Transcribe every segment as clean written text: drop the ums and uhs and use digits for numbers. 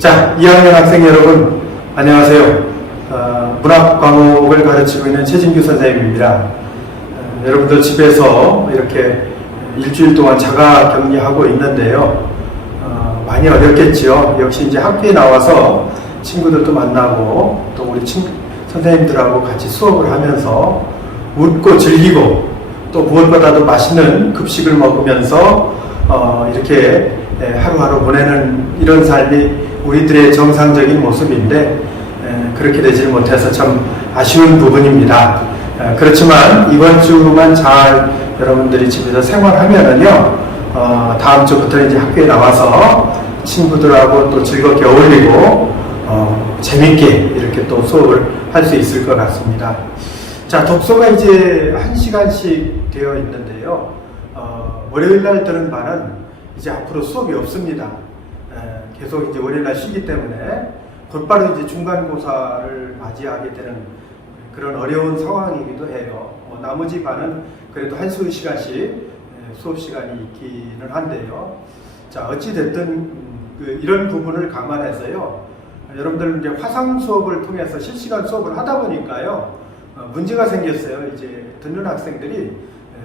자, 2학년 학생 여러분, 안녕하세요. 문학 과목을 가르치고 있는 최진규 선생님입니다. 여러분들 집에서 이렇게 일주일 동안 자가 격리하고 있는데요. 많이 어렵겠지요. 역시 이제 학교에 나와서 친구들도 만나고 또 우리 선생님들하고 같이 수업을 하면서 웃고 즐기고 또 무엇보다도 맛있는 급식을 먹으면서 이렇게 하루하루 보내는 이런 삶이 우리들의 정상적인 모습인데 그렇게 되지 못해서 참 아쉬운 부분입니다. 그렇지만 이번 주만 잘 여러분들이 집에서 생활하면은요, 다음 주부터 이제 학교에 나와서 친구들하고 또 즐겁게 어울리고 재밌게 이렇게 또 수업을 할 수 있을 것 같습니다. 자, 독서가 이제 1시간씩 되어 있는데요. 월요일 날 들은 반은 이제 앞으로 수업이 없습니다. 계속 이제 월요일 날 쉬기 때문에 곧바로 이제 중간고사를 맞이하게 되는 그런 어려운 상황이기도 해요. 나머지 반은 그래도 1시간씩 수업 시간이 있기는 한데요. 자, 어찌됐든 이런 부분을 감안해서요. 여러분들 이제 화상 수업을 통해서 실시간 수업을 하다 보니까요. 문제가 생겼어요. 이제 듣는 학생들이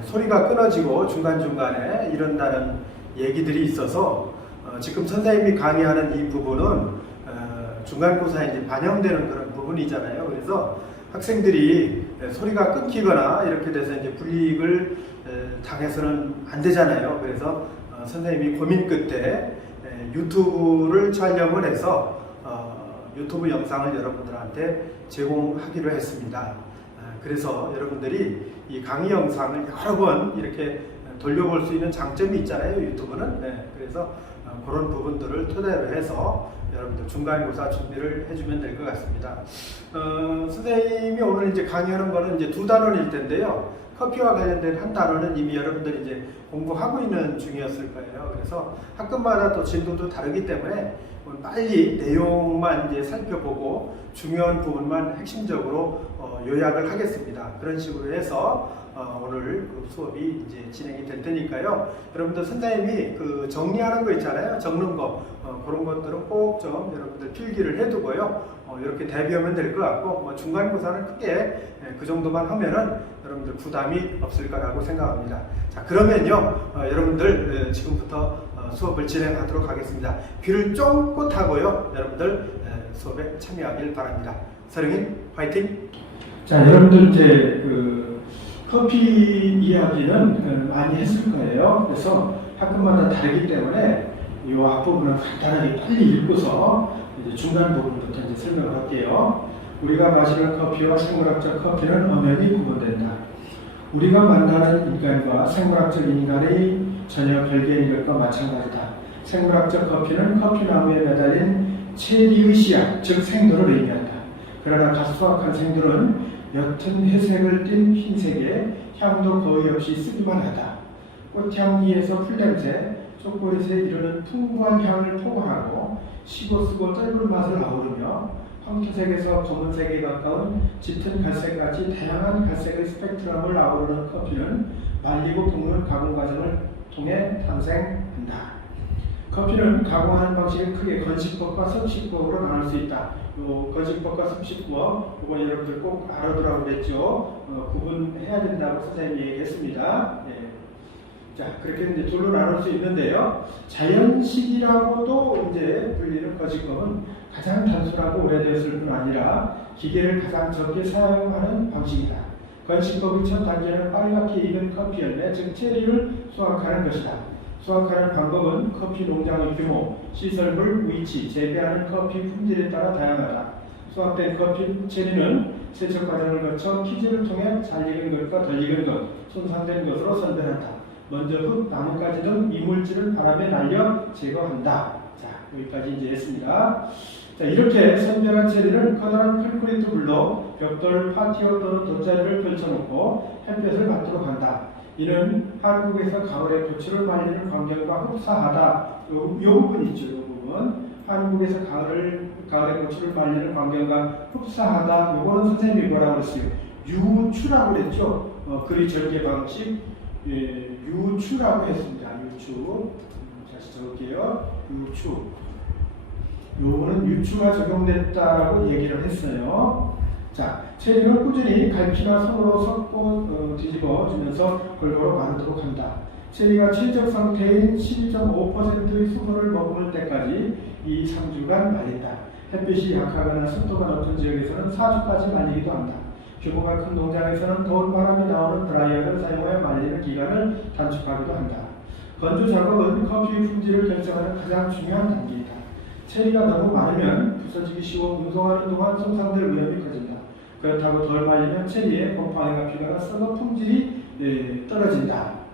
소리가 끊어지고 중간중간에 이런다는 얘기들이 있어서 지금 선생님이 강의하는 이 부분은 중간고사에 이제 반영되는 그런 부분이잖아요. 그래서 학생들이 소리가 끊기거나 이렇게 돼서 이제 불이익을 당해서는 안 되잖아요. 그래서 선생님이 고민 끝에 유튜브를 촬영을 해서 유튜브 영상을 여러분들한테 제공하기로 했습니다. 그래서 여러분들이 이 강의 영상을 여러 번 이렇게 돌려볼 수 있는 장점이 있잖아요. 유튜브는. 그래서 그런 부분들을 토대로 해서 여러분들 중간고사 준비를 해주면 될 것 같습니다. 선생님이 오늘 이제 강의하는 거는 이제 2단원일 텐데요. 커피와 관련된 한 단원은 이미 여러분들이 이제 공부하고 있는 중이었을 거예요. 그래서 학급마다 또 진도도 다르기 때문에 빨리 내용만 이제 살펴보고 중요한 부분만 핵심적으로 요약을 하겠습니다. 그런 식으로 해서 오늘 그 수업이 이제 진행이 될 테니까요. 여러분들 선생님이 그 정리하는 거 있잖아요. 적는 거 그런 것들은 꼭 좀 여러분들 필기를 해두고요. 이렇게 대비하면 될 것 같고 중간고사는 크게 그 정도만 하면은 여러분들 부담이 없을 거라고 생각합니다. 자, 그러면요 여러분들 지금부터 수업을 진행하도록 하겠습니다. 귀를 쫑긋 하고요. 여러분들 수업에 참여하길 바랍니다. 서령인 화이팅! 자, 여러분들 이제 커피 이야기는 많이 했을 거예요. 그래서 학급마다 다르기 때문에 이 앞부분은 간단하게 빨리 읽고서 이제 중간 부분부터 이제 설명을 할게요. 우리가 마시는 커피와 생물학적 커피는 엄연히 구분된다. 우리가 만나는 인간과 생물학적 인간의 전혀 별개인 것과 마찬가지다. 생물학적 커피는 커피나무에 매달린 체리의 씨앗, 즉 생도를 의미한다. 그러나 가수확한 생도는 옅은 회색을 띤 흰색에 향도 거의 없이 쓰기만 하다. 꽃향기에서 풀냄새, 초콜릿에 이르는 풍부한 향을 포괄하고 시고 쓰고 떫은 맛을 아우르며 황토색에서 검은색에 가까운 짙은 갈색까지 다양한 갈색의 스펙트럼을 아우르는 커피는 말리고 볶는 가공 과정을 통해 탄생한다. 커피는 가공하는 방식이 크게 건식법과 섭식법으로 나눌 수 있다. 건식법과 섭식법, 이건 여러분들 꼭 알아두라고 그랬죠. 구분해야 된다고 선생님이 얘기했습니다. 자, 그렇게 이제 둘로 나눌 수 있는데요. 자연식이라고도 이제 불리는 건식법은 가장 단순하고 오래되었을 뿐 아니라 기계를 가장 적게 사용하는 방식이다. 건식법의 첫 단계는 빨갛게 익은 커피 열매, 즉 체리를 수확하는 것이다. 수확하는 방법은 커피 농장의 규모, 시설물, 위치, 재배하는 커피 품질에 따라 다양하다. 수확된 커피 체리는 세척 과정을 거쳐 키즈를 통해 잘 익은 것과 덜 익은 것, 손상된 것으로 선별한다. 먼저 흙, 나뭇가지 등 이물질을 바람에 날려 제거한다. 자, 여기까지 이제 했습니다. 자, 이렇게 선별한 체리를 커다란 콘크리트 블록, 벽돌, 파티오 또는 돗자리를 펼쳐놓고 햇볕을 받도록 한다. 이는 한국에서 가을에 고추를 말리는 광경과 흡사하다. 요 부분 있죠. 요 부분. 한국에서 가을에 고추를 말리는 광경과 흡사하다. 요거는 선생님이 뭐라고 그랬어요? 유추라고 그랬죠. 그리 절개 방식. 유추라고 했습니다. 유추. 다시 적을게요. 유추. 요거는 유추가 적용됐다라고 얘기를 했어요. 자, 체리는 꾸준히 갈피나 손으로 섞고 뒤집어주면서 골고루 마르도록 한다. 체리가 최적 상태인 12.5%의 수분을 머금을 때까지 2-3주간 말린다. 햇빛이 약하거나 습도가 높은 지역에서는 4주까지 말리기도 한다. 규모가 큰 농장에서는 더운 바람이 나오는 드라이어를 사용하여 말리는 기간을 단축하기도 한다. 건조 작업은 커피의 품질을 결정하는 가장 중요한 단계이다. 체리가 너무 많으면 부서지기 쉬워 운송하는 동안 손상될 위험이 커진다. 그렇다고 덜 말리면 체리의 곰팡이가 피거나 썩어 품질이 떨어진다.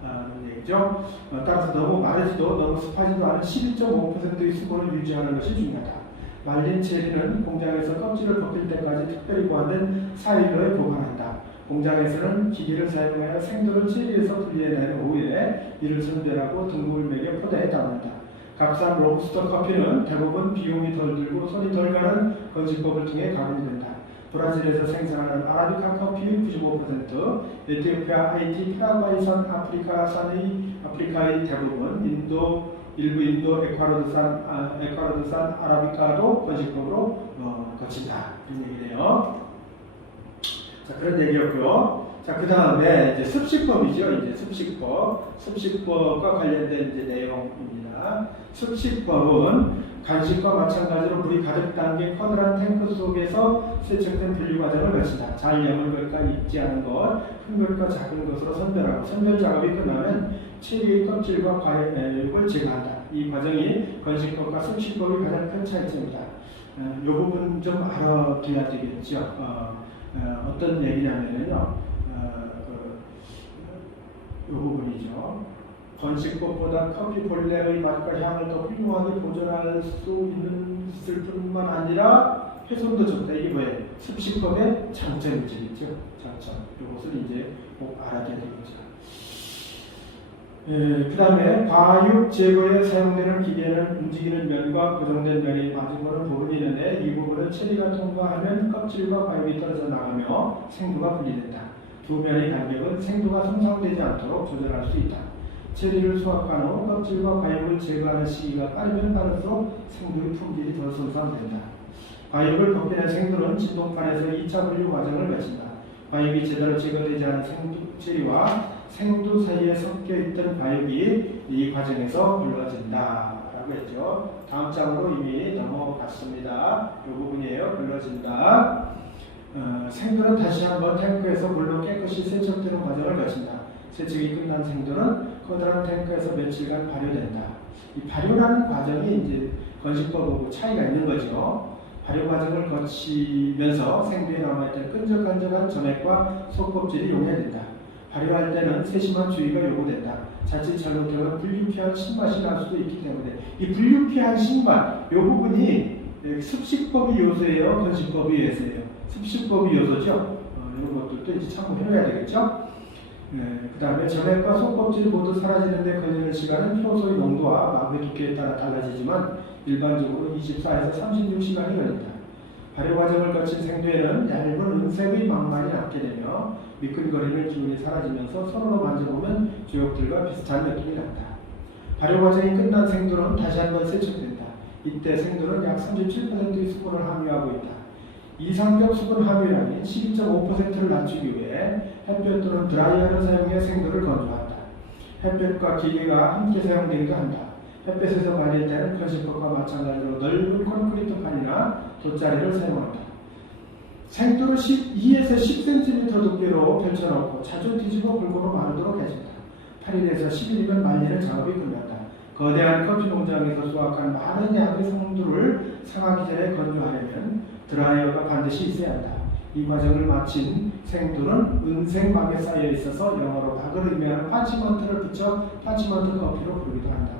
얘기죠. 따라서 너무 마르지도 너무 습하지도 않은 12.5%의 수분을 유지하는 것이 중요하다. 말린 체리는 공장에서 껍질을 벗길 때까지 특별히 보완된 사일로에 보관한다. 공장에서는 기계를 사용하여 생도를 체리에서 분리해낸 오후에 이를 선별하고 등급을 매겨 포대에 담는다. 값싼 로부스터 커피는 대부분 비용이 덜 들고 손이 덜 가는 건식법을 통해 가공된다. 브라질에서 생산하는 아라비카 커피의 95%, 에티오피아, 하이티, 파라과이산, 아프리카의 대부분, 일부 인도 에콰도르산 아라비카도 건식법으로 거친다. 이런 얘기네요. 자, 그런 얘기였고요. 자, 그 다음에 이제 습식법이죠. 이제 습식법과 관련된 이제 내용입니다. 습식법은 간식과 마찬가지로 물이 가득 담긴 커다란 탱크 속에서 세척된 분류 과정을 거친다. 잘 여물 것과 익지 않은 것, 큰 것과 작은 것으로 선별하고 선별 작업이 끝나면 체리의 껍질과 과육을 제거한다. 이 과정이 건식법과 습식법의 가장 큰 차이점이다. 이 부분 좀 알아둬야 되겠죠. 어떤 얘기냐면요. 이 부분이죠. 건식법보다 커피 본래의 맛과 향을 더 훌륭하게 보존할 수 있을 뿐만 아니라 훼손도 적다. 이게 뭐예요? 습식법의 장점이죠. 장점. 이것을 이제 꼭 알아야 되겠죠. 그 다음에 과육 제거에 사용되는 기계는 움직이는 면과 고정된 면이 마주보는 부분이 있는데 이 부분을 체리가 통과하면 껍질과 과육이 떨어져 나가며 생두가 분리된다. 두 면의 간격은 생두가 손상되지 않도록 조절할 수 있다. 체리를 수확한 후 껍질과 과육을 제거하는 시기가 빠르면 빠를수록 생두의 품질이 더 손상된다. 과육을 벗겨낸 생두는 진동판에서 2차 분류 과정을 거친다. 과육이 제대로 제거되지 않은 체리와 생두 사이에 섞여있던 과육이 이 과정에서 불러진다 라고 했죠. 다음 장으로 이미 넘어갔습니다. 이 부분이에요. 불러진다. 생두는 다시 한번 탱크에서 물로 깨끗이 세척되는 과정을 거친다. 세척이 끝난 생두는 커다란 탱크에서 며칠간 발효된다. 이 발효라는 과정이 이제 건식법하고 차이가 있는 거죠. 발효 과정을 거치면서 생두에 남아있던 끈적끈적한 점액과 속껍질이 용해된다. 발효할 때는 세심한 주의가 요구된다. 자칫 잘못되면 불규피한 신맛이 날 수도 있기 때문에 이 불규피한 신맛 이 부분이 습식법의 요소예요, 건식법의 요소예요. 습식법의 요소죠. 이런 것들도 이제 참고해야 되겠죠. 그 다음에 점액과 속껍질 모두 사라지는데 걸리는 시간은 효소의 농도와 마구의 두께에 따라 달라지지만 일반적으로 24에서 36시간이 걸린다. 발효 과정을 거친 생두에는 얇은 은색의 망만이 남게 되며 미끈거리는 기운이 사라지면서 손으로 만져보면 주역들과 비슷한 느낌이 난다. 발효 과정이 끝난 생두는 다시 한번 세척된다. 이때 생두는 약 37%의 수분을 함유하고 있다. 이상적 수분 함유량인 12.5%를 낮추기 위해 햇볕 또는 드라이어를 사용해 생두를 건조한다. 햇볕과 기계가 함께 사용되기도 한다. 햇볕에서 말릴 때는 건식법과 마찬가지로 넓은 콘크리트판이나 돗자리를 사용한다. 생두를 2에서 10cm 두께로 펼쳐놓고 자주 뒤집어 골고루 마르도록 해준다. 8일에서 10일이면 말리는 작업이 끝난다. 거대한 커피 농장에서 수확한 많은 양의 생두를 상하기 전에 건조하려면 드라이어가 반드시 있어야 한다. 이 과정을 마친 생두는 은색막에 쌓여 있어서 영어로 박을 의미하는 파치먼트를 붙여 파치먼트 커피로 부르기도 한다.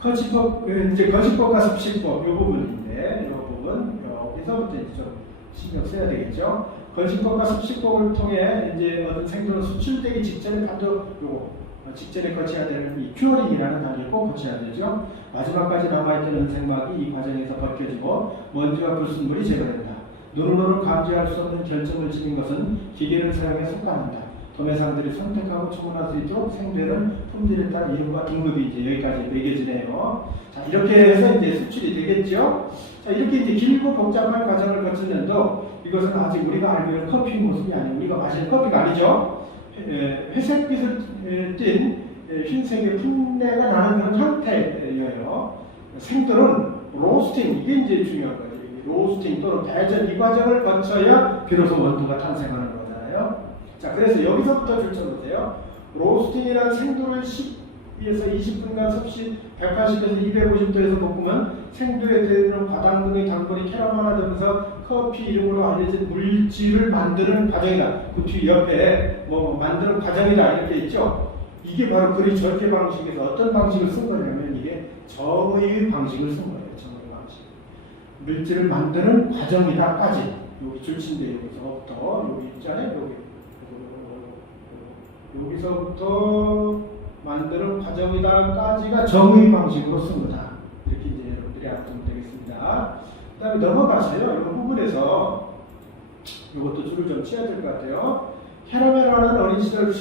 건식법과 습식법 이 부분인데 이 부분 여기서부터 이제 좀 신경 써야 되겠죠. 건식법과 습식법을 통해 이제 얻은 생두는 수출되기 직전에 반드시 직전에 거쳐야 되는 이 큐어링이라는 단계를 꼭 거쳐야 되죠. 마지막까지 남아있던 은색막이 이 과정에서 벗겨지고 먼지와 불순물이 제거된다. 눈으로는 감지할 수 없는 결정을 지닌 것은 기계를 사용해 속단한다. 도매상들이 선택하고 주문할 수 있도록 생되는 품질에 따른 이름과 등급이 이제 여기까지 매겨지네요. 자, 이렇게 해서 이제 수출이 되겠죠. 자, 이렇게 이제 길고 복잡한 과정을 거치는데도 이것은 아직 우리가 알고 있는 커피 모습이 아니고 우리가 마시는 커피가 아니죠. 회색빛을 띤 흰색의 풋내가 나는 그런 형태예요. 생들은 로스팅, 이게 이제 중요한 거죠. 로스팅 또는 배전 이 과정을 거쳐야 비로소 원두가 탄생하는 거잖아요. 자, 그래서 여기서부터 줄쳐보세요. 로스팅이란 생두를 10에서 20분간 섭씨 180에서 250도에서 볶으면 생두에 들어있는 과당 등의 당분이 캐러멜화되면서 커피 이름으로 알려진 물질을 만드는 과정이다. 그 뒤 옆에 뭐 만드는 과정이다 이렇게 있죠. 이게 바로 그리 절개 방식에서 어떤 방식을 쓴 거냐면 이게 정의 방식을 쓴 거예요. 정의 방식. 물질을 만드는 과정이다까지 여기 줄친데 여기서부터 여기 있잖아요. 여기서부터 만드는 과정이다까지가 정의 방식으로 쓴 거다. 이렇게 이제 여러분들이 알아두면 되겠습니다. 그 다음에 넘어가서요. 이 부분에서 이것도 줄을 좀 치야 될 것 같아요. 캐러멜화는 어린 시절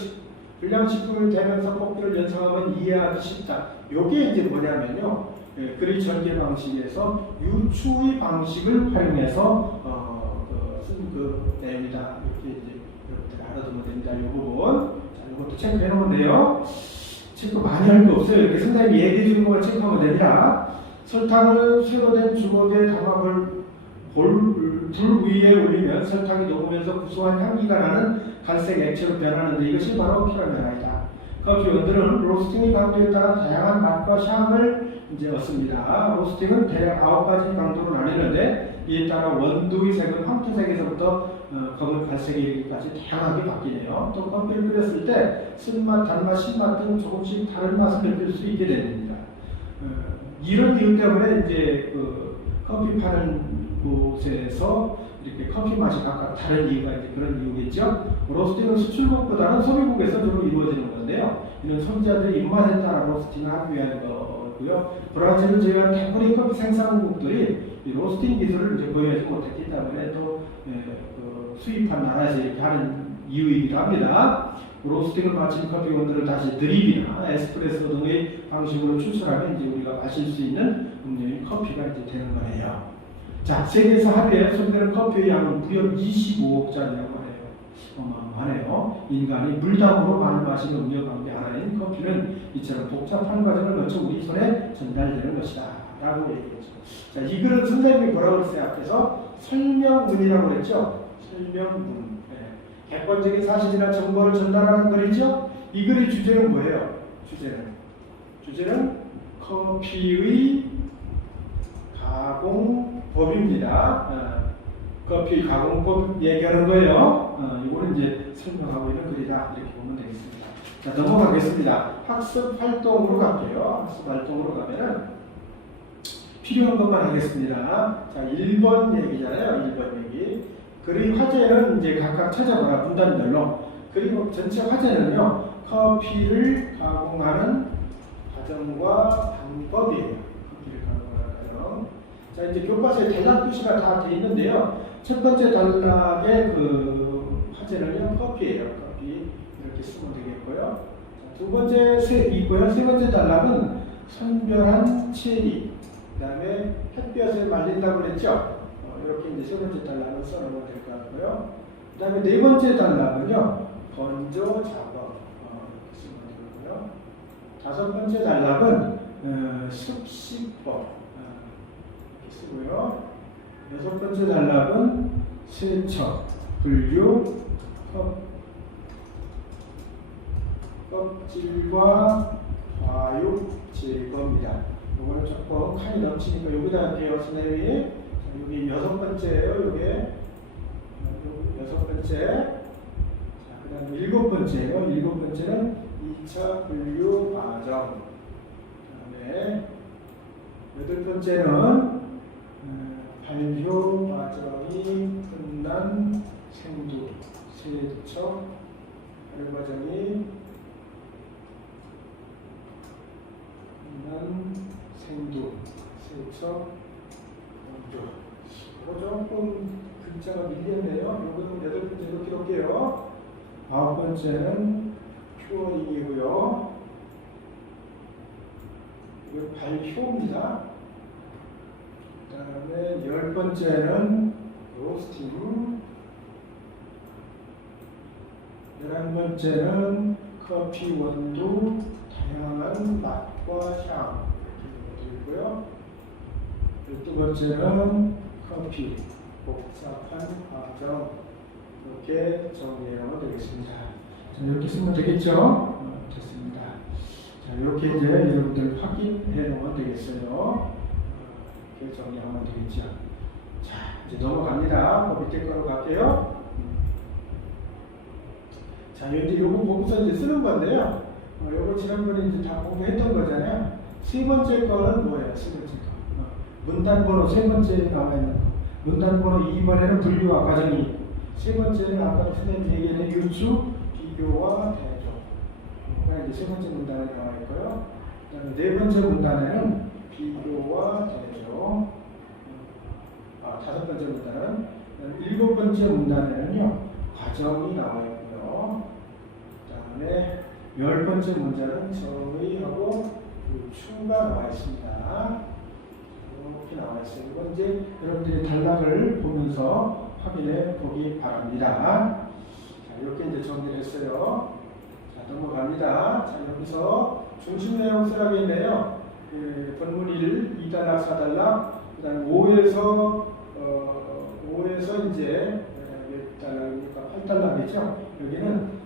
불량식품이 되면서 뽑기를 연상하면 이해하기 쉽다. 이게 이제 뭐냐면요. 그리 전개 방식에서 유추의 방식을 활용해서 쓴 그 내용이다. 이렇게 이제 여러분들 알아두면 됩니다. 이 부분. 자, 이것도 체크해 놓으면 돼요. 체크 많이 할 거 없어요. 이렇게 선생님이 얘기해 주는 것만 체크하면 됩니다. 설탕을 쇠로 된 주걱에 담아 불 위에 올리면 설탕이 녹으면서 구수한 향기가 나는 갈색 액체로 변하는데 이것이 바로 캐러멜화이다. 커피 원두는 로스팅의 강도에 따라 다양한 맛과 향을 이제 얻습니다. 로스팅은 대략 9가지 강도로 나뉘는데 이에 따라 원두의 색은 황토색에서부터 검은 갈색에 이르기까지 다양하게 바뀌네요. 또 커피를 끓였을 때 쓴맛, 단맛, 신맛 등 조금씩 다른 맛을 느낄 수 있게 됩니다. 이런 이유 때문에 이제 그 커피 파는 곳에서 이렇게 커피 맛이 각각 다른 이유가 이제 그런 이유겠죠. 로스팅은 수출국보다는 소비국에서 주로 이루어지는 건데요. 이는 소비자들의 입맛에 따라 로스팅을 하기 위한 거고요. 브라질을 제외한 대부분의 커피 생산국들이 이 로스팅 기술을 이제 보유하지 못했기 때문에 또 그 수입한 나라에서 이렇게 하는 이유이기도 합니다. 로스팅을 마친 커피 원두를 다시 드립이나 에스프레소 등의 방식으로 추출하면 이제 우리가 마실 수 있는 음료인 커피가 이제 되는 거예요. 자, 세계에서 하루에 소비되는 커피의 양은 무려 25억 잔이라고 하네요. 어마어마하네요. 인간이 물담으로 많이 마시는 음료 가운데 하나인 커피는 이처럼 복잡한 과정을 거쳐 우리 손에 전달되는 것이다. 라고 얘기했죠. 자, 이 글은 선생님이 뭐라고 그랬어요? 앞에서 설명문이라고 그랬죠? 설명문. 네. 객관적인 사실이나 정보를 전달하는 글이죠? 이 글의 주제는 뭐예요? 주제는 커피의 가공법입니다. 커피 가공법 얘기하는 거예요. 이거는 이제 설명하고 있는 글이다. 이렇게 보면 되겠습니다. 자, 넘어가겠습니다. 학습 활동으로 갈게요. 학습 활동으로 가면은 필요한 것만 하겠습니다. 자, 1번 얘기잖아요. 1번 얘기. 그리고 화제는 이제 각각 찾아봐라. 분단별로. 그리고 전체 화제는요. 커피를 가공하는 과정과 방법이에요. 커피를 가공하는 과정. 자, 이제 교과서에 단락 표시가 다 돼 있는데요. 첫 번째 단락의 그 화제는요. 커피예요. 커피. 이렇게 쓰면 되겠고요. 자, 두 번째 있고요. 세 번째 단락은 선별한 체리. 그 다음에 햇볕에 말린다고 그랬죠? 이렇게 이제 세 번째 단락을 써놓으면 될 것 같고요. 그 다음에 네 번째 단락은요, 건조 작업. 이렇게 쓰면 되고요. 다섯 번째 단락은 습식법. 이렇게 쓰고요. 여섯 번째 단락은 세척, 분류, 껍질과 과육 제거입니다. 이거는 조금 칸이 넘치니까 여기다 할게요, 선생님이. 여기 여섯 번째예요, 요게. 여섯 번째. 자, 그 다음에 일곱 번째예요. 일곱 번째는 2차 분류 과정. 그 다음에 여덟 번째는 발효 과정이 끝난 생두, 세척, 발효 과정이 끝난 생두, 세척, 건조. 조금 글자가 밀렸네요. 이거는 여덟 번째로 기록해요. 아홉 번째는 큐어링이고요. 이거 발효입니다. 그 다음에 열 번째는 로스팅, 11번째는 커피 원두, 다양한 맛과 향 이렇게 되고요. 12번째는 커피, 복잡한 과정 이렇게 정리하면 되겠습니다. 자, 이렇게 쓰면 되겠죠? 됐습니다. 자, 이렇게 이제 여러분들 확인해 놓으면 되겠어요. 이렇게 정리하면 되겠죠. 자, 이제 넘어갑니다. 밑에 거로 갈게요. 자, 이제 요거 보고서 이제 쓰는 건데요. 요거 지난번에 이제 다 공부했던 거잖아요. 세 번째 거는 뭐예요? 세 번째 거. 문단번호 세 번째에 나와 있는 거. 문단번호 2번에는 분류와 과정이 있고, 세 번째는 아까 선생님 얘기한 유추, 비교와 대조. 가 이제 세 번째 문단에 나와 있고요. 그다음에 네 번째 문단에는 비교와 대조. 다섯 번째 문단은, 일곱 번째 문단에는요 과정이 나와 있고요. 그다음에 열 번째 문장은 정의하고 유추가 나와 있습니다. 이렇게 나와 있어요. 이건 이제 여러분들이 단락을 보면서 확인해 보기 바랍니다. 자, 이렇게 이제 정리를 했어요. 자, 넘어갑니다. 자, 여기서 중심 내용 쓰라고 했네요. 본문 1, 2단락, 4단락, 그 다음에 5에서 이제 몇 단락입니까? 8단락이죠. 여기는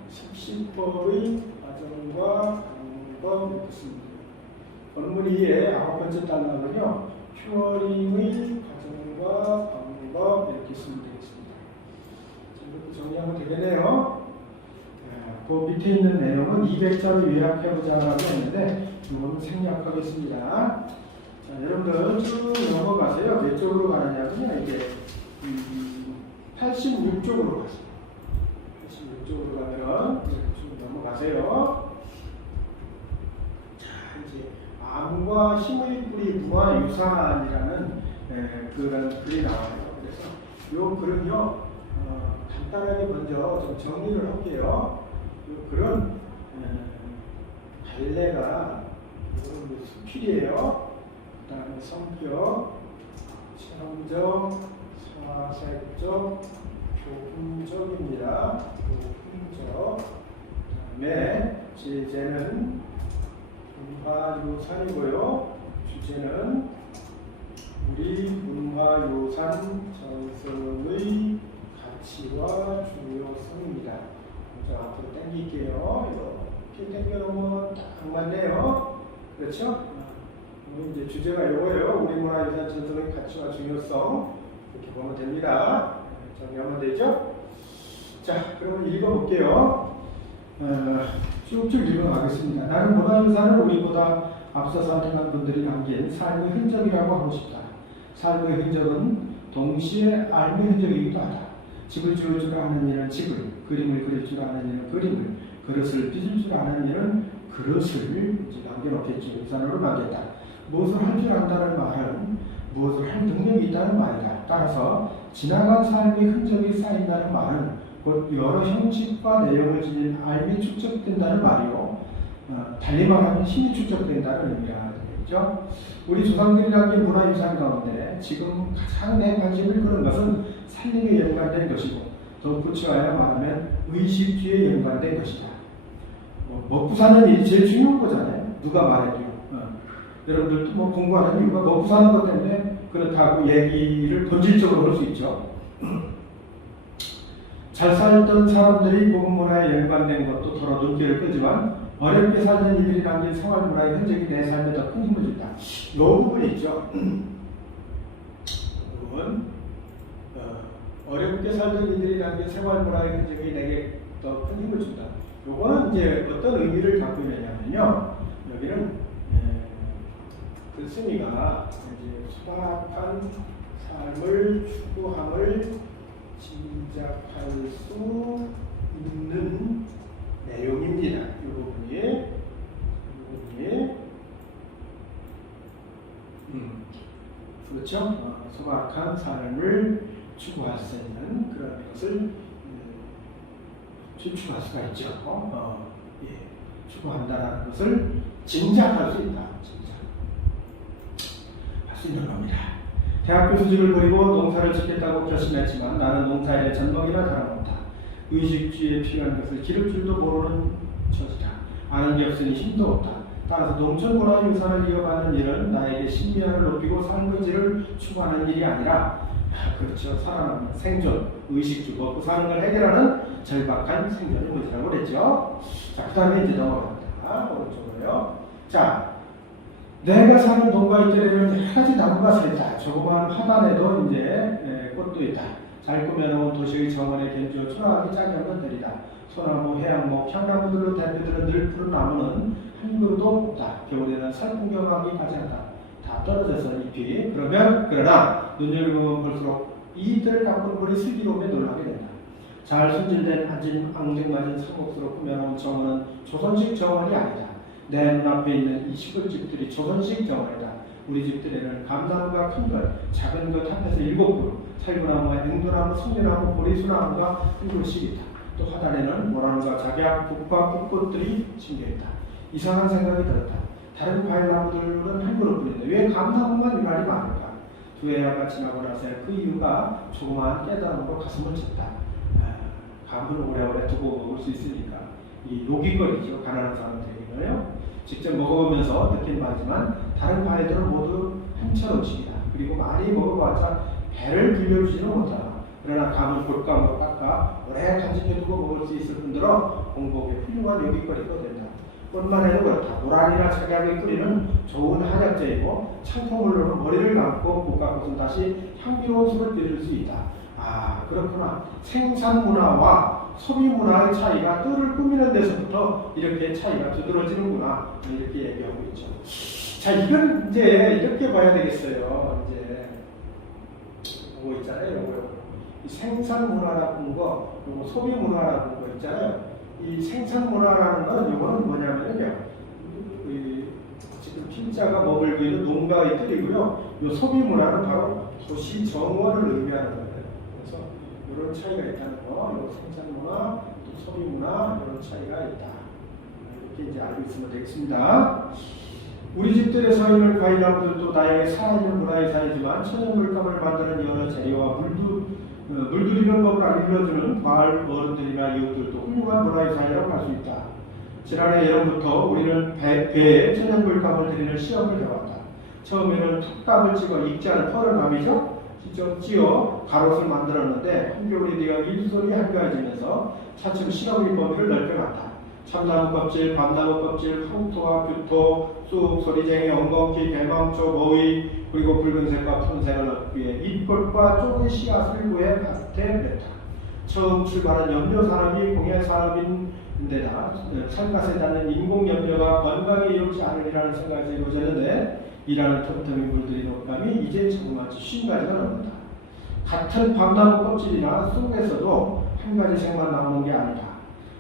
습시법의 과정과 방법 이렇게 씁니다. 본문 2의 아홉 번째 단락은요, 큐어링의 과정과 방법 이렇게 쓰면 되겠습니다. 이렇게 정리하면 되겠네요. 그 밑에 있는 내용은 200자로 요약해보자라고 했는데, 이거는 생략하겠습니다. 자, 여러분들 쭉 넘어가세요. 몇 쪽으로 가느냐면요, 이게 86쪽으로 가세요. 86쪽으로 가면 쭉 넘어가세요. 자, 이제 암과 힘의 뿌리 문화유산이라는 그런 글이 나와요. 그래서 이 글은요, 간단하게 먼저 좀 정리를 할게요. 이 글은 갈래가 수필이에요. 그 다음에 성격, 체험적, 사색적, 교훈적입니다. 교훈적. 그 다음에 제재는 문화유산이고요. 주제는 우리 문화유산 전승의 가치와 중요성입니다. 먼저 앞으로 당길게요. 이렇게 당겨놓으면 딱 맞네요. 그렇죠? 이제 주제가 이거예요. 우리 문화유산 전승의 가치와 중요성. 이렇게 보면 됩니다. 정리하면 되죠? 자, 그러면 읽어볼게요. 쭉쭉 읽어가겠습니다. 나는 문화유산을 우리보다 앞서서 태어난 분들이 남긴 삶의 흔적이라고 하고 싶다. 삶의 흔적은 동시에 삶의 흔적이기도 하다. 집을 지을 줄 아는 이는 집을, 그림을 그릴 줄 아는 이는 그림을, 그릇을 빚을 줄 아는 이는 그릇을 남겨놓겠죠. 유산으로 남겼다. 무엇을 할 줄 안다는 말은 무엇을 할 능력이 있다는 말이다. 따라서 지나간 삶의 흔적이 쌓인다는 말은 곧 여러 형식과 내용을 지닌 삶이 축적된다는 말이요. 달리 말하면 힘이 축적된다는 의미가 되겠죠. 우리 조상들이 남긴 문화유산 가운데 지금 가장 내 관심을 끄는 것은 살림에 연관된 것이고, 더 구체하여 말하면 의식주에 연관된 것이다. 먹고 사는 일이 제일 중요한 거잖아요. 누가 말해도요. 여러분들도 뭐 공부하는 이유가 먹고 사는 것 때문에 그렇다고 얘기를 본질적으로 할 수 있죠. 잘 살던 사람들이 복음문화에 연관된 것도 더러 눈길을 끄지만 어렵게 살던 이들이 남긴 생활문화의 흔적이 내 삶에 더 큰 힘을 준다. 이 부분이 있죠. 이 부분, 어렵게 살던 이들이 남긴 생활문화의 흔적이 내게 더 큰 힘을 준다. 요거는 이제 어떤 의미를 갖고 있느냐면요, 여기는 글쓴이가 이제 소박한 삶을 추구함을 짐작할 수 있는 내용입니다. 이 부분이 그렇죠? 소박한 삶을 추구할 수 있는 그런 것을 추구할 수가 있죠. 예, 추구한다는 것을 짐작할 수 있다. 할 수 있는 겁니다. 대학교 수직을 버리고 농사를 짓겠다고 결심했지만 나는 농사일의 전망이나 다름없다. 의식주의에 필요한 것을 기를 줄도 모르는 처지다. 아는 게 없으니 힘도 없다. 따라서 농촌 문화 유산을 이어가는 일은 나에게 신비함을 높이고 삶의 질을 추구하는 일이 아니라 그렇죠. 살아남는 생존, 의식주, 먹고 사는 걸 해결하는 절박한 생존의 문제라고 그랬죠. 자, 그 다음에 이제 넘어갑니다. 오른쪽으로요. 자, 내가 사는 동과 이때에는 여러 가지 나무가 서 있다. 조그마한 화단에도 이제 꽃도 있다. 잘 꾸며놓은 도시의 정원에 견주어 초라하게 짝이 없는 들이다. 소나무, 해양목, 향나무들로 대표되는 늘 푸른 나무는 한 그루도 없다. 겨울에는 살풍경하기 가지않다. 다 떨어져서 잎이 그러나 눈여겨보면 볼수록 이들 가꾼 꿀이 슬기로움에 놀라게 된다. 잘 손질된 앙증맞은 상록수로 꾸며놓은 정원은 조선식 정원이 아니다. 내 눈앞에 있는 이 시골집들이 조선식 정원이다. 우리 집들에는 감나무가 큰 것, 작은 것 합해서 7그루, 살구나무와 앵두나무, 석류나무, 보리수나무가 한 그루씩 있다. 또 화단에는 모란과 작약, 국화, 꽃꽃들이 심겨있다. 이상한 생각이 들었다. 다른 과일나무들은 한 그루뿐인데 왜 감나무만 유난히 많을까? 두 해야가 지나고 나서 그 이유가 조그마한 깨달음으로 가슴을 쳤다. 감을 오래오래 두고 먹을 수 있으니까 이 요깃거리죠. 가난한 사람들에게는요. 직접 먹어보면서 느낀 바지만 다른 과일들은 모두 한철 음식이다. 그리고 많이 먹어봤자 배를 불려주지는 못하다. 그러나 감을 볼감으로 깎아 오래 간직해두고 먹을 수 있을 뿐더러 공복에 훌륭한 요깃거리가 된다. 뿐만 해도 그렇다. 모란이나 작약의 뿌리는 좋은 한약재이고 창포물로는 머리를 감고 볶아서 다시 향기로운 술을 빌릴 수 있다. 아, 그렇구나. 생산 문화와 소비 문화의 차이가 뜰을 꾸미는 데서부터 이렇게 차이가 두드러지는구나. 이렇게 얘기하고 있죠. 자, 이건 이제 이렇게 봐야 되겠어요. 이제 이거 있잖아요. 요거. 이 생산 문화라는 거, 요거 소비 문화라는 거 있잖아요. 이 생산 문화라는 건 요거는 뭐냐면요. 지금 필자가 먹을 위는 농가의 틀이고요. 요 소비 문화는 바로 도시 정원을 의미하는 거예요. 그래서 이런 차이가 있다는 거, 요 생산 문화, 또 소비 문화 이런 차이가 있다. 이렇게 이제 알고 있으면 되겠습니다. 우리 집들의 서있는 과일나무들도 나에게 살아있는 문화의 사이지만 천연 물감을 만드는 여러 재료와 물들이는 법을 알려주는 마을 어른들이나 이웃들도 훌륭한 문화의 사이라고 할 수 있다. 지난해 여름부터 우리는 배에 천연 물감을 들이는 시험을 해왔다. 처음에는 툭감을 찍어 익지 않은 펄을감이죠. 직접 찧어 가롯을 만들었는데 한겨울이 되어 일손이 한가해지면서 차츰 실험의 범위를 넓혀갔다. 참나무 껍질, 밤나무 껍질, 황토와 규토, 쑥, 소리쟁이, 엉겅퀴, 대망초, 머위, 그리고 붉은색과 푸른색을 넣기 위해 잎꽃과 쪽의 씨앗을 구해 밭에 냈다. 처음 출발한 염료산업이 공해산업인데다 살갗에 닿는 인공염료가 건강에 이롭지 않으리라는 생각에서 이루어졌는데 이라는 틈틈이 물들인 옷감이 이제 조그마치 50가지가 넘는다. 같은 밤나무 껍질이나 쑥에서도 한 가지 색만 나오는 게 아니다.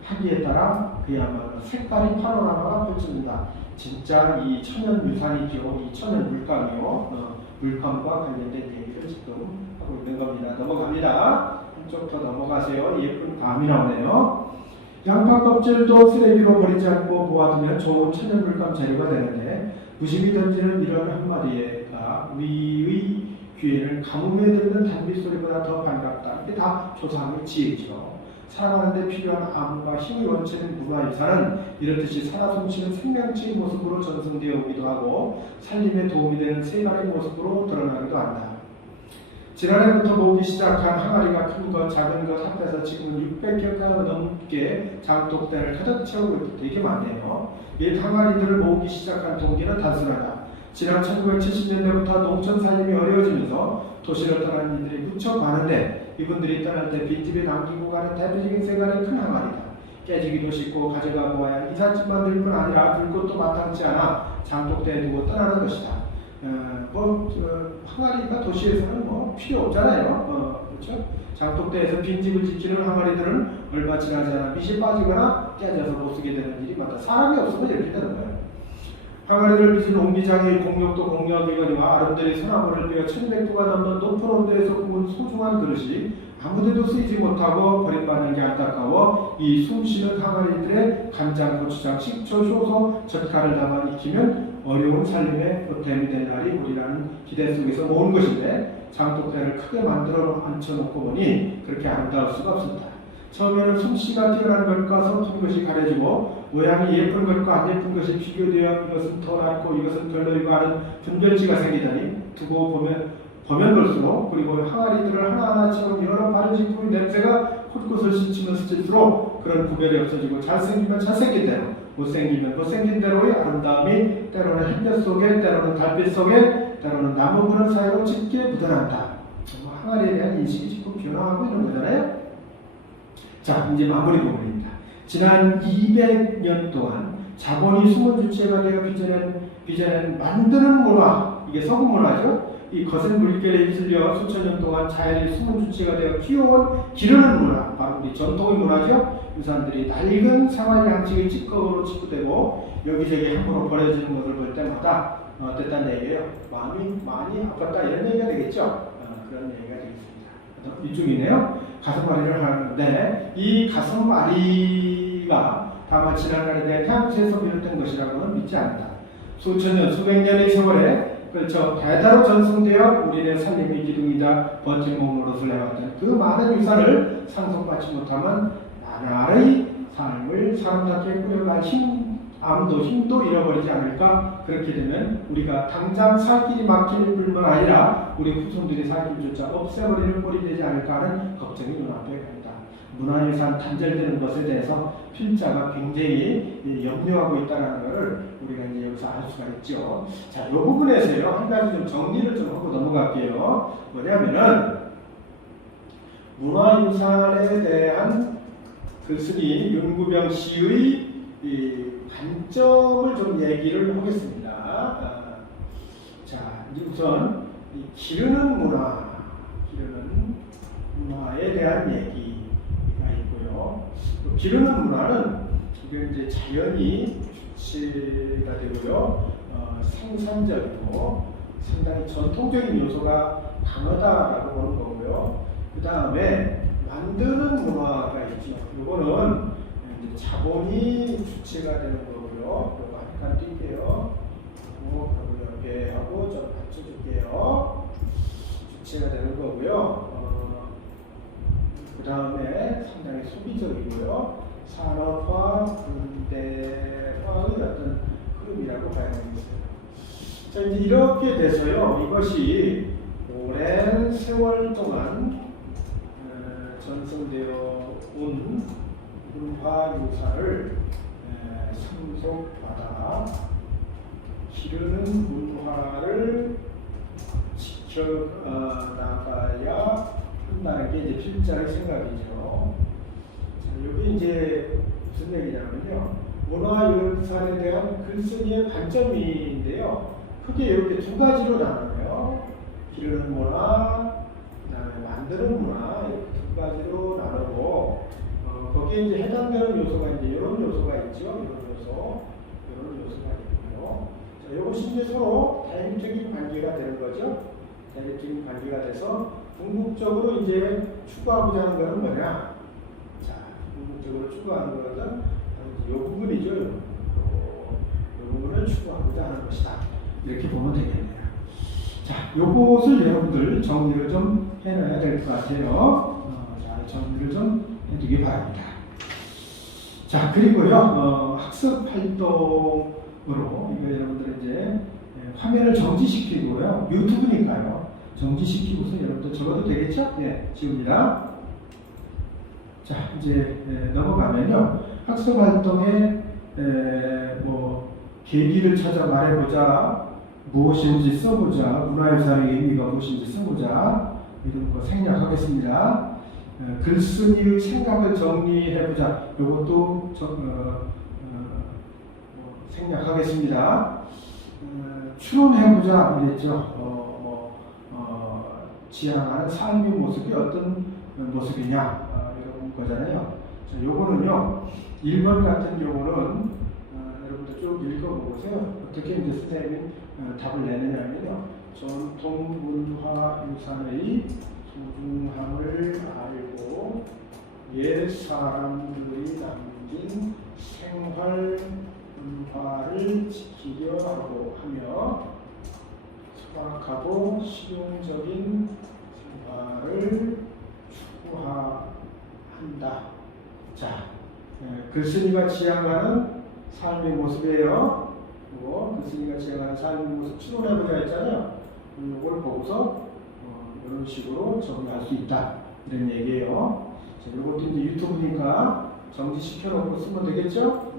하기에 따라 그야말로 색깔이 파노라마가 펼쳐진다. 진짜 이 천연 유산이죠. 이 천연 물감이요. 물감과 관련된 얘기를 지금 하고 있는 겁니다. 넘어갑니다. 한쪽 더 넘어가세요. 예쁜 감이 나오네요. 양파 껍질도 쓰레기로 버리지 않고 모아두면 좋은 천연 물감 재료가 되는데 무심히 던지는 이런 한마디가 우리의 귀에는 가뭄에 듣는 단비 소리보다 더 반갑다. 이게 다 조상의 지혜죠. 살아가는데 필요한 암과 힘의 원체는 문화유산은 이렇듯이 살아 숨쉬는 생명체의 모습으로 전승되어 오기도 하고 살림에 도움이 되는 생활의 모습으로 드러나기도 한다. 지난해부터 모으기 시작한 항아리가 큰 것, 작은 것 합해서 지금은 600개 넘게 장독대를 가득 채우고 있고 되게 많네요. 이 항아리들을 모으기 시작한 동기는 단순하다. 지난 1970년대부터 농촌 살림이 어려워지면서 도시를 떠난 이들이 무척 많은데 이분들이 떠날 때 빈집에 남기고 가는 대표적인 생활이 큰 항아리다. 깨지기도 쉽고 가져가 보아야 이삿짐 만들 뿐 아니라 들 것도 마땅치 않아 장독대에 두고 떠나는 것이다. 항아리가 도시에서는 필요 없잖아요. 그렇죠? 장독대에서 빈집을 지키는 항아리들은 얼마 지나지 않아 빛이 빠지거나 깨져서 못 쓰게 되는 일이 많다. 사람이 없으면 이렇게 되는 거예요. 항아리를 빚은 옹기장의 공력도 공력이거니와 아름드리 소나무를 베어 1100도가 넘는 높은 온도에서 구운 소중한 그릇이 아무데도 쓰이지 못하고 버림받는 게 안타까워 이 숨쉬는 항아리들의 간장, 고추장, 식초, 효소, 젓갈을 담아 익히면 어려운 살림의 보탬이 될 날이 오리라는 기대 속에서 모은 것인데 장독대를 크게 만들어 앉혀놓고 보니 그렇게 아름다울 수가 없습니다. 처음에는 솜씨가 뛰어난 것과 서툰 것이 가려지고 모양이 예쁜 것과 안 예쁜 것이 비교되어 이것은 더 낫고 이것은 별로이고 하는 분별지가 생기더니 두고 보면 볼수록 그리고 항아리들을 하나하나 채운 여러 발효식품의 냄새가 콧곳을 스치면 스칠수록 그런 구별이 없어지고 잘생기면 잘생긴 대로 못생기면 못생긴 대로의 아름다움이 때로는 햇볕 속에 때로는 달빛 속에 때로는 나무 그늘 사이로 짙게 묻어난다. 항아리에 대한 인식이 지금 변화하고 있는 거잖아요. 자, 이제 마무리 부분입니다. 지난 200년 동안 자본이 숨은 주체가 되어 빚어낸 만드는 문화, 이게 서구 문화죠. 이 거센 물결에 휩쓸려 수천 년 동안 자연이 숨은 주체가 되어 키워온 기르는 문화, 바로 우리 전통의 문화죠. 이 사람들이 낡은 생활 양식의 찌꺼기로 치부되고 여기저기 함부로 버려지는 것을 볼 때마다 어땠다는 얘기예요. 마음이 많이 아팠다 이런 얘기가 되겠죠. 그런 얘기가 되겠습니다. 이쪽이네요. 가슴앓이를 하는데 이 가슴앓이가 다만 지난날에 대한 향수에서 비롯된 것이라고는 믿지 않는다. 수천 년, 수백 년의 세월에 그렇죠. 대대로 전승되어 우리의 살림의 기둥이자 버팀목 노릇을 해왔던 그 많은 유산을 상속받지 못하면 나날의 삶을 사람답게 꾸려갈 힘도 잃어버리지 않을까. 그렇게 되면 우리가 당장 살 길이 막힐 뿐만 아니라 우리 후손들이 살 길조차 없애버리는 꼴이 되지 않을까 하는 걱정이 눈앞에 갑니다. 문화유산 단절되는 것에 대해서 필자가 굉장히 염려하고 있다는 것을 우리가 이제 여기서 알 수가 있죠. 자, 이 부분에서요 한 가지 좀 정리를 좀 하고 넘어갈게요. 뭐냐면은 문화유산에 대한 그 스님 윤구병 씨의 관점을 좀 얘기를 하겠습니다. 자, 이제 우선 이 기르는 문화에 대한 얘기가 있고요. 기르는 문화는 이건 이제 자연이 주체가 되고요, 생산적이고 상당히 전통적인 요소가 강하다라고 보는 거고요. 그 다음에 만드는 문화가 있죠. 이거는 이제 자본이 주체가 되는 거고요. 이거 잠깐 뛸게요. 그리고 옆에 하고 좀 받쳐줄게요. 주체가 되는 거고요. 그 다음에 상당히 소비적이고요. 산업화, 근대화의 어떤 흐름이라고 봐야 되겠어요. 자, 이제 이렇게 돼서요, 이것이 오랜 세월 동안 전승되어 온 문화유산을 상속받아 기르는 문화를 지켜나가야 한다는 게 이제 필자의 생각이죠. 자, 여기 이제 무슨 얘기냐면요, 문화유산에 대한 글쓴이의 관점인데요, 크게 이렇게 두 가지로 나눠요. 기르는 문화, 그 다음에 만드는 문화, 이렇게 두 가지로 나누고, 거기에 이제 해당되는 요소가 이제 이런 요소가 있죠. 이런 요소가 있고요. 자, 이것이 이제 서로 대립적인 관계가 되는 거죠. 대립적인 관계가 돼서 궁극적으로 이제 추구하고자 하는 것은 뭐냐? 자, 궁극적으로 추구하는 것은 이 부분이죠. 이 부분을 추구하고자 하는 것이다. 이렇게 보면 되겠네요. 자, 요것을 여러분들 정리를 좀 해놔야 될 것 같아요. 자, 정리를 좀 해두기 바랍니다. 자, 그리고요, 학습 활동으로 이거 여러분들 이제 화면을 정지시키고요, 유튜브니까요, 정지시키고서 여러분들 적어도 되겠죠? 예, 지웁니다. 자, 이제 넘어가면요, 학습 활동에 뭐 계기를 찾아 말해보자, 무엇인지 써보자, 문화유산의 의미가 무엇인지 써보자, 이런 거 생략하겠습니다. 글쓴이의 생각을 정리해보자, 이것도 생략하겠습니다. 추론해보자 그랬죠. 지향하는 삶의 모습이 어떤 모습이냐, 이런 거잖아요. 자, 요거는요, 1번 같은 경우는 여러분들 쭉 읽어보세요. 어떻게 이제 선생님이 답을 내느냐면요, 전통 문화 유산의 소중함을 알고 옛 사람들이 남긴 생활 문화를 지키려 하며 소박하고 실용적인 생활을 추구한다. 자, 글쓴이가 지향하는 삶의 모습이에요. 그리고 글쓴이가 지향하는 삶의 모습 추론해보자 했잖아요. 이걸 보고서 이런 식으로 정리할 수 있다. 이런 얘기예요. 자, 이것도 이제 유튜브니까 정지시켜놓고 쓰면 되겠죠?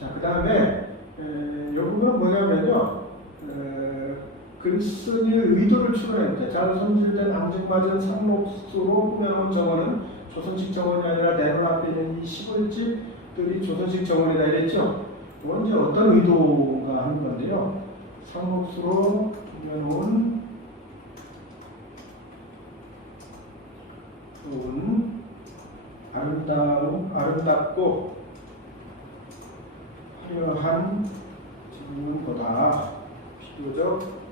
자, 그 다음에 이 부분은 뭐냐면요. 글쓴이의 의도를 추론합니다. 잘 손질된 앙증맞은 상록수로 꾸며놓은 정원은 조선식 정원이 아니라 내론 앞에 있는 이 시골집들이 조선식 정원이다 이랬죠. 이건 이제 어떤 의도가 하는 건데요. 상록수로 꾸며놓은 좋은 아름답고 화려한 지붕보다 비교적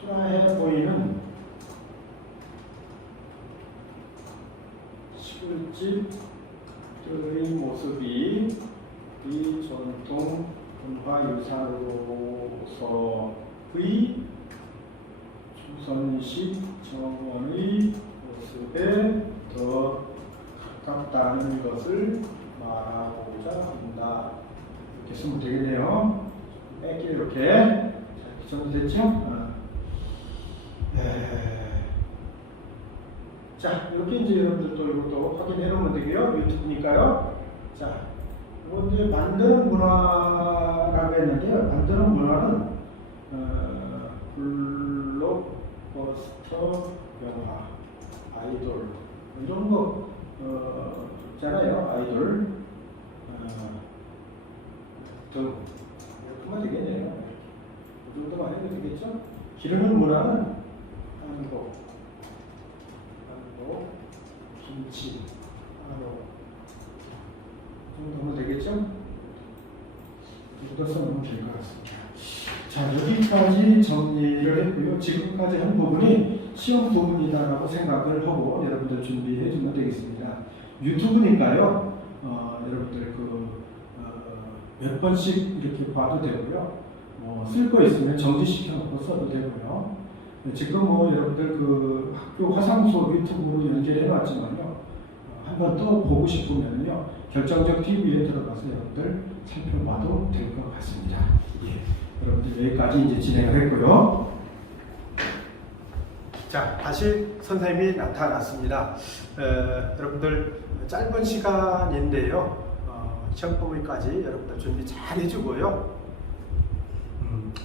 초라해 보이는 시골집들의 모습이 이 전통 문화유산으로서의 조선식 정원의 모습에 더 가깝다는 것을 말하고자 한다. 이렇게 쓰면 되겠네요. 뺄게요, 이렇게. 정리됐죠? 자, 이렇게 이제 여러분들도 이것도 확인해 놓으면 되고요. 유튜브니까요. 자, 이거 이제 만드는 문화라고 했는데요. 만드는 문화는 블록버스터 영화, 아이돌 이런 거 있잖아요. 아이돌 등 이렇게만 되겠네요. 그 정도만 해도 되겠죠? 기르는 문화는 한국, 김치, 이 정도면 되겠죠? 이 정도 써놓으면 될 것 같습니다. 자, 여기까지 정리를 했고요. 지금까지 한 부분이 시험 부분이다라고 생각을 하고 여러분들 준비해 주면 되겠습니다. 유튜브니까요. 여러분들 몇 번씩 이렇게 봐도 되고요. 쓸 거 있으면 정지시켜 놓고 써도 되고요. 지금 여러분들 학교 화상수업 유튜브로 연결해 놨지만요. 한번 또 보고 싶으면요. 결정적 TV에 들어가서 여러분들 살펴봐도 될 것 같습니다. 예. 여러분들 여기까지 이제 진행을 했고요. 자, 다시 선생님이 나타났습니다. 여러분들 짧은 시간인데요. 시험 범위까지 여러분들 준비 잘 해주고요.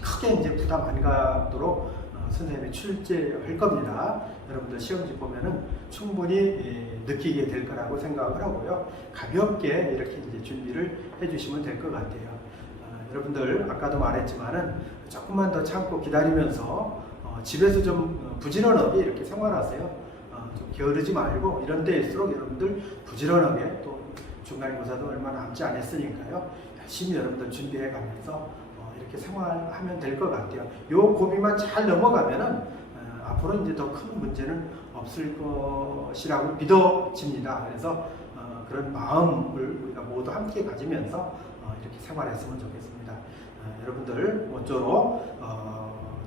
크게 이제 부담 안 가도록 선생님이 출제할 겁니다. 여러분들 시험지 보면은 충분히 느끼게 될 거라고 생각을 하고요. 가볍게 이렇게 이제 준비를 해주시면 될 것 같아요. 여러분들 아까도 말했지만은 조금만 더 참고 기다리면서 집에서 좀 부지런하게 이렇게 생활하세요. 좀 게으르지 말고 이런 데일수록 여러분들 부지런하게 또 중간고사도 얼마 남지 않았으니까요. 열심히 여러분들 준비해 가면서 이렇게 생활하면 될 것 같아요. 요 고비만 잘 넘어가면은 앞으로 이제 더 큰 문제는 없을 것이라고 믿어집니다. 그래서 그런 마음을 우리가 모두 함께 가지면서 이렇게 생활했으면 좋겠습니다. 여러분들 모쪼록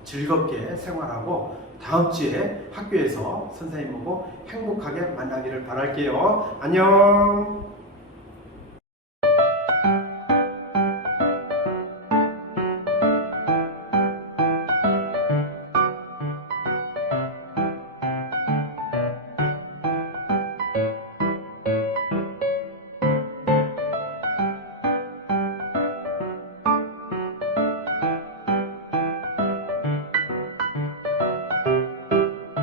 즐겁게 생활하고 다음 주에 학교에서 선생님하고 행복하게 만나기를 바랄게요. 안녕.